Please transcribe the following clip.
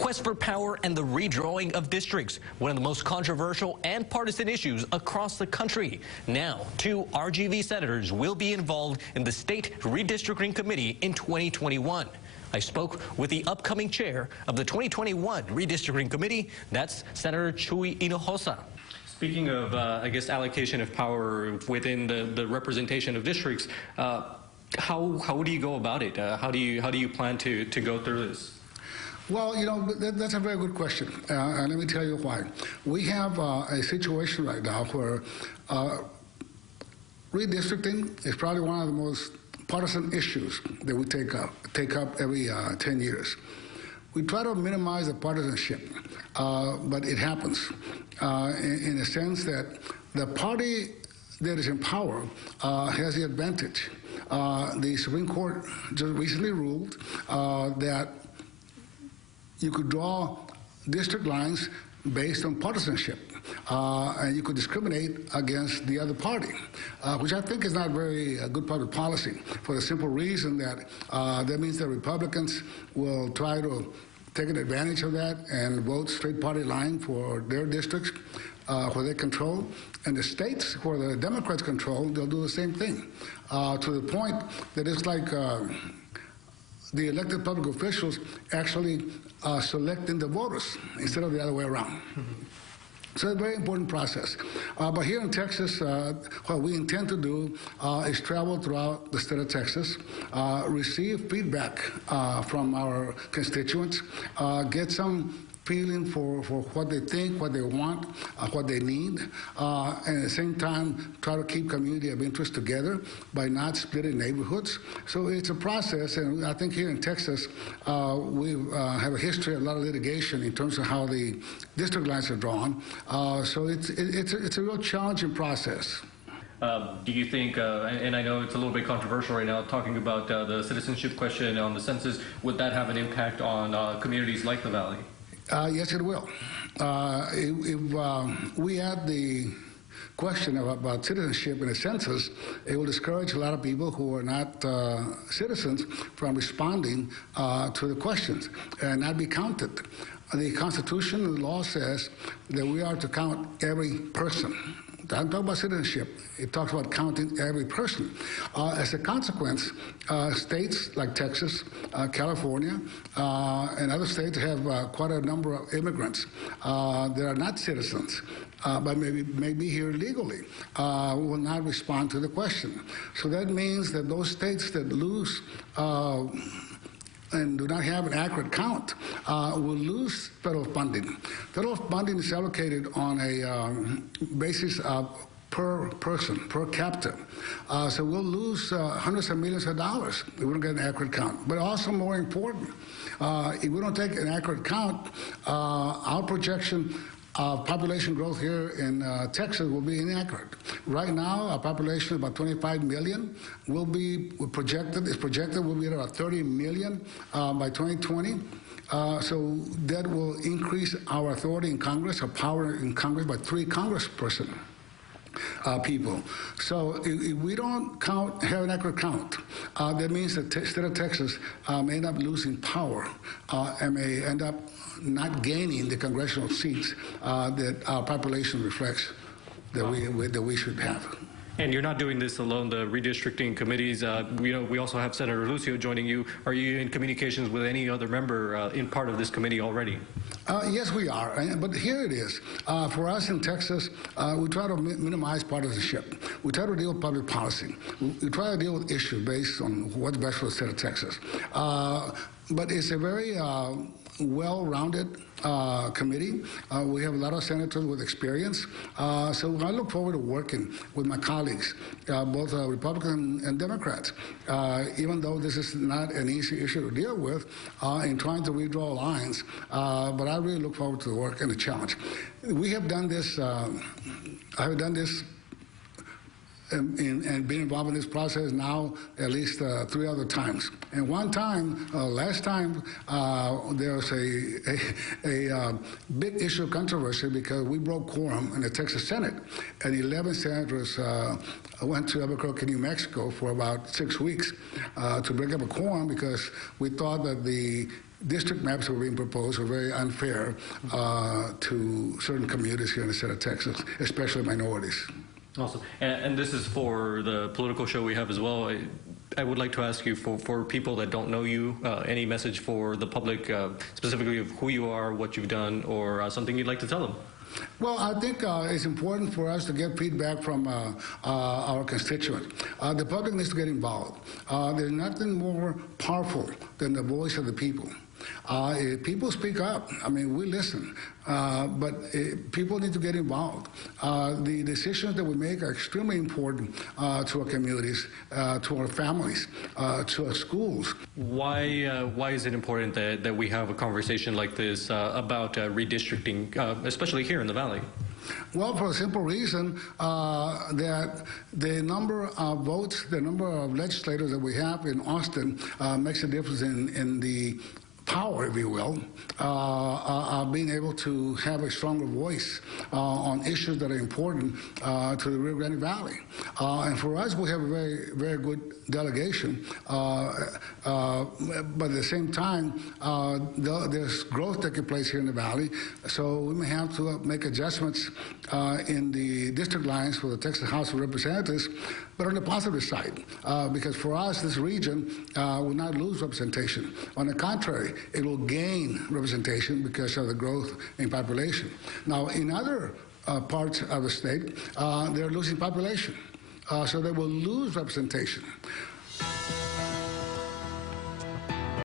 quest for power and the redrawing of districts, one of the most controversial and partisan issues across the country. Now, 2 RGV senators will be involved in the State Redistricting Committee in 2021. I spoke with the upcoming chair of the 2021 Redistricting Committee. That's Senator Chuy Hinojosa. Speaking of, I guess, allocation of power within the representation of districts, how do you go about it? How do you plan to go through this? Well, you know, that's a very good question, and let me tell you why. We have a situation right now where redistricting is probably one of the most partisan issues that we take up every 10 years. We try to minimize the partisanship, but it happens in a sense that the party that is in power has the advantage. The Supreme Court just recently ruled that you could draw district lines based on partisanship, and you could discriminate against the other party, which I think is not very good public policy, for the simple reason that that means that Republicans will try to take an advantage of that and vote straight party line for their districts where they control, and the states where the Democrats control, they'll do the same thing, to the point that it's like the elected public officials actually selecting the voters instead of the other way around. So it's a very important process. But here in Texas, what we intend to do is travel throughout the state of Texas, receive feedback from our constituents, get some feeling for what they think, what they want, what they need, and at the same time try to keep community of interest together by not splitting neighborhoods. So it's a process, and I think here in Texas we have a history of a lot of litigation in terms of how the district lines are drawn. So it's a real challenging process. Do you think, and I know it's a little bit controversial right now, talking about the citizenship question on the census, would that have an impact on communities like the Valley? Yes, it will. If we add the question about citizenship in a census, it will discourage a lot of people who are not citizens from responding to the questions and not be counted. The Constitution and the law says that we are to count every person. It doesn't talk about citizenship. It talks about counting every person. As a consequence, states like Texas, California, and other states have quite a number of immigrants that are not citizens, but may be here legally, will not respond to the question. So that means that those states that lose and do not have an accurate count will lose federal funding. Federal funding is allocated on a basis of per person, per capita. So we'll lose hundreds of millions of dollars if we don't get an accurate count. But also more important, if we don't take an accurate count, our projection of population growth here in Texas will be inaccurate. Right now, our population is about 25 million. Is projected will be at about 30 million by 2020. So that will increase our authority in Congress, our power in Congress by 3 congressperson people. So if we don't have an accurate count, that means that the state of Texas may end up losing power and may end up not gaining the congressional seats that our population reflects that we should have. And you're not doing this alone. The redistricting committees, we also have Senator Lucio joining you. Are you in communications with any other member in part of this committee already? Yes, we are. But here it is. For us in Texas, we try to minimize partisanship. We try to deal with public policy. We try to deal with issues based on what's best for the state of Texas. But it's a very well-rounded committee. We have a lot of senators with experience. So I look forward to working with my colleagues, both Republicans and Democrats, even though this is not an easy issue to deal with in trying to redraw lines. But I really look forward to the work and the challenge. We have done this, I have done this and been involved in this process now at least 3 other times. And one time, last time, there was a big issue of controversy because we broke quorum in the Texas Senate, and 11 senators went to Albuquerque, New Mexico for about 6 weeks to break up a quorum because we thought that the district maps that were being proposed were very unfair to certain communities here in the state of Texas, especially minorities. Awesome. And this is for the political show we have as well. I would like to ask you, for people that don't know you, any message for the public, specifically of who you are, what you've done, or something you'd like to tell them? Well, I think it's important for us to get feedback from our constituents. The public needs to get involved. There's nothing more powerful than the voice of the people. If people speak up, I mean, we listen, but people need to get involved. The decisions that we make are extremely important to our communities, to our families, to our schools. Why is it important that we have a conversation like this about redistricting, especially here in the Valley? Well, for a simple reason that the number of votes, the number of legislators that we have in Austin makes a difference in the power, if you will, being able to have a stronger voice on issues that are important to the Rio Grande Valley. And for us, we have a very, very good delegation. But at the same time, there's growth taking place here in the Valley, so we may have to make adjustments in the district lines for the Texas House of Representatives, but on the positive side, because for us, this region will not lose representation. On the contrary, it will gain representation because of the growth in population. Now, in other parts of the state, they're losing population, so they will lose representation.